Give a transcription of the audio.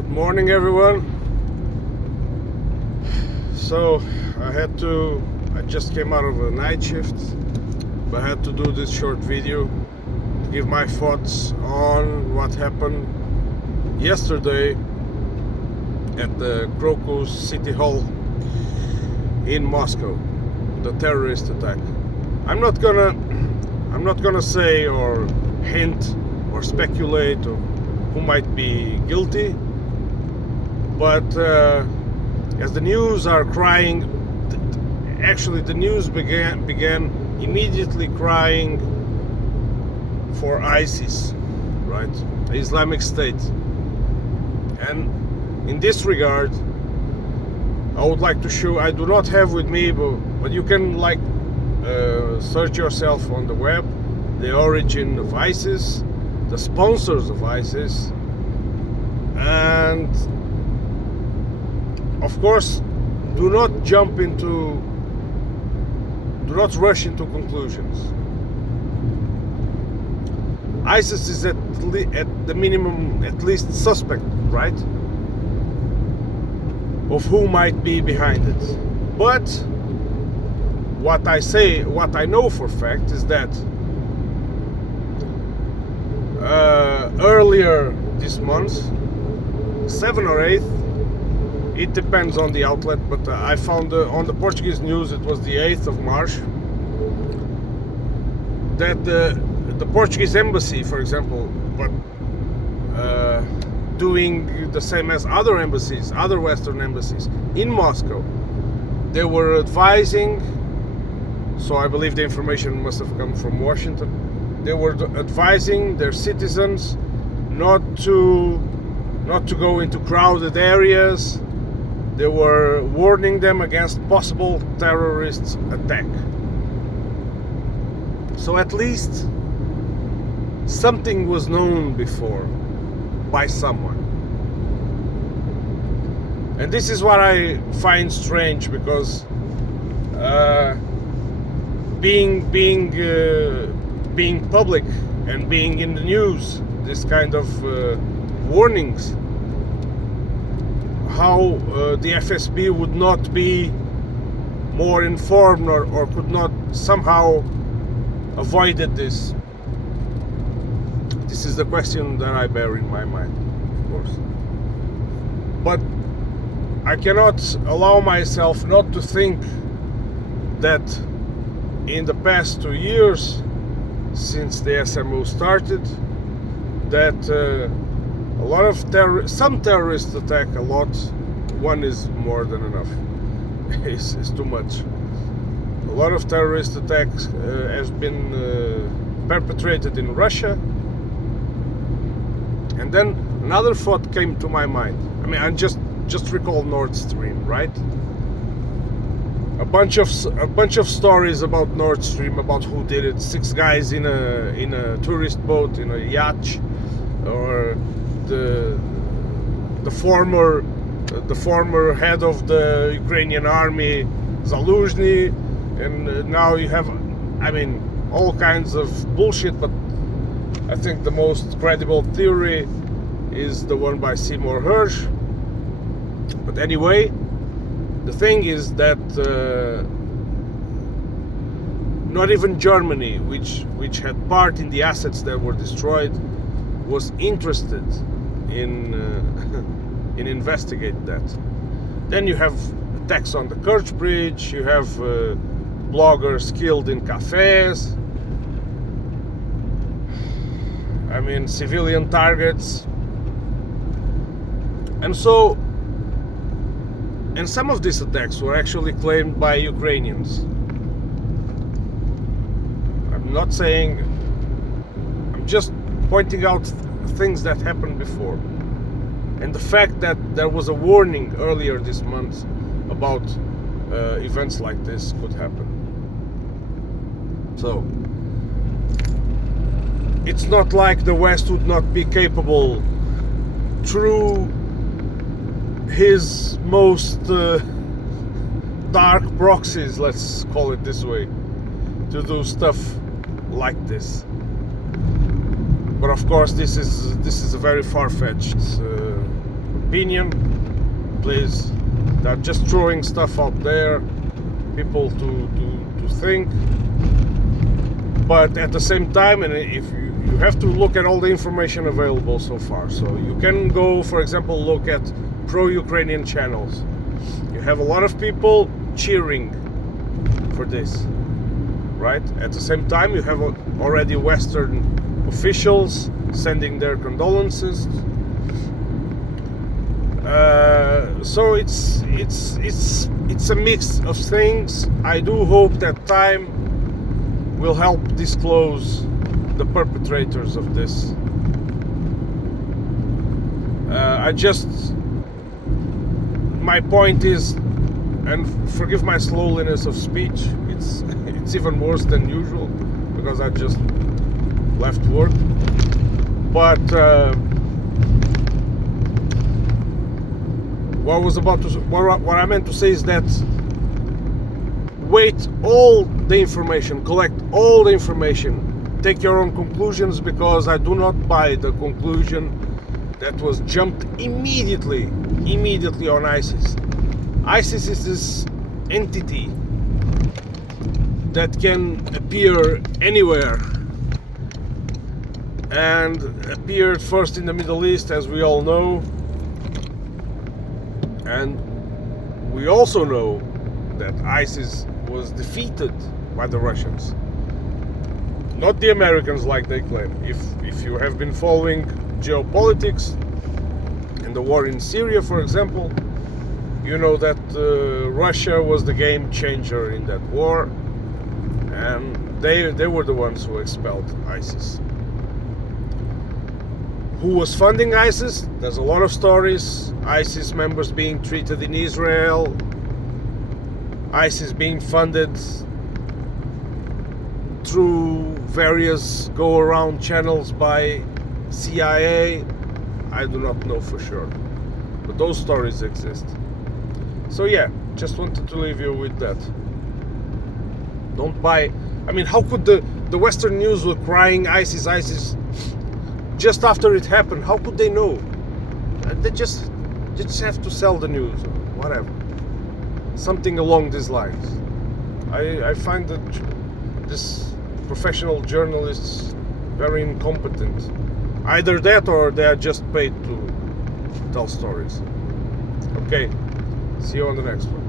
Good morning, everyone. So I just came out of a night shift, but I had to do this short video to give my thoughts on what happened yesterday at the Crocus City Hall in Moscow, the terrorist attack. I'm not gonna say or hint or speculate or who might be guilty, but as the news are crying, actually the news began immediately crying for ISIS, right? The Islamic State. And in this regard, I would like to show, I do not have with me, but you can search yourself on the web, the origin of ISIS, the sponsors of ISIS, and of course do not rush into conclusions. ISIS is at the minimum at least suspect, right, of who might be behind it. But what I know for fact is that earlier this month, 7th or 8th, it depends on the outlet, but I found on the Portuguese news it was the 8th of March that the Portuguese embassy, for example, but doing the same as other embassies, other Western embassies in Moscow, they were advising, so I believe the information must have come from Washington, they were advising their citizens not to go into crowded areas. They were warning them against possible terrorist attack. So at least something was known before by someone. And this is what I find strange, because being public and being in the news, this kind of warnings, how the FSB would not be more informed or could not somehow avoided this. This is the question that I bear in my mind, of course. But I cannot allow myself not to think that in the past 2 years, since the SMO started, that a lot of some terrorist attack, one is more than enough, it's too much. A lot of terrorist attacks has been perpetrated in Russia. And then another thought came to my mind. I mean, I just recall Nord Stream, right? A bunch of stories about Nord Stream, about who did it. 6 guys in a tourist boat, in a yacht, or the former head of the Ukrainian army, Zaluzhny, and now you have, I mean, all kinds of bullshit. But I think the most credible theory is the one by Seymour Hersh. But anyway, the thing is that not even Germany, which had part in the assets that were destroyed, was interested in investigating that. Then you have attacks on the Kerch Bridge. You have bloggers killed in cafes. I mean, civilian targets. And some of these attacks were actually claimed by Ukrainians. I'm not saying, I'm just pointing out things that happened before. And the fact that there was a warning earlier this month about events like this could happen. So it's not like the West would not be capable, through his most dark proxies, let's call it this way, to do stuff like this. But of course, this is a very far-fetched opinion. Please, they're just throwing stuff out there, people to think. But at the same time, and if you have to look at all the information available so far. So you can go, for example, look at pro-Ukrainian channels. You have a lot of people cheering for this, right? At the same time, you have already Western officials sending their condolences. So it's a mix of things. I do hope that time will help disclose the perpetrators of this. My point is, and forgive my slowness of speech, it's even worse than usual because I just left work. But what I meant to say is that wait all the information, collect all the information, take your own conclusions, because I do not buy the conclusion that was jumped immediately on ISIS. ISIS is this entity that can appear anywhere, and appeared first in the Middle East, as we all know. And we also know that ISIS was defeated by the Russians, not the Americans like they claim. If you have been following geopolitics and the war in Syria, for example, you know that Russia was the game changer in that war, and they were the ones who expelled ISIS. Who was funding ISIS? There's a lot of stories. ISIS members being treated in Israel, ISIS being funded through various go-around channels by CIA. I do not know for sure, but those stories exist. So yeah, just wanted to leave you with that. Don't buy. I mean, how could the Western news were crying ISIS, ISIS just after it happened? How could they know? They just have to sell the news or whatever. Something along these lines. I find that this professional journalists very incompetent. Either that or they are just paid to tell stories. Okay, see you on the next one.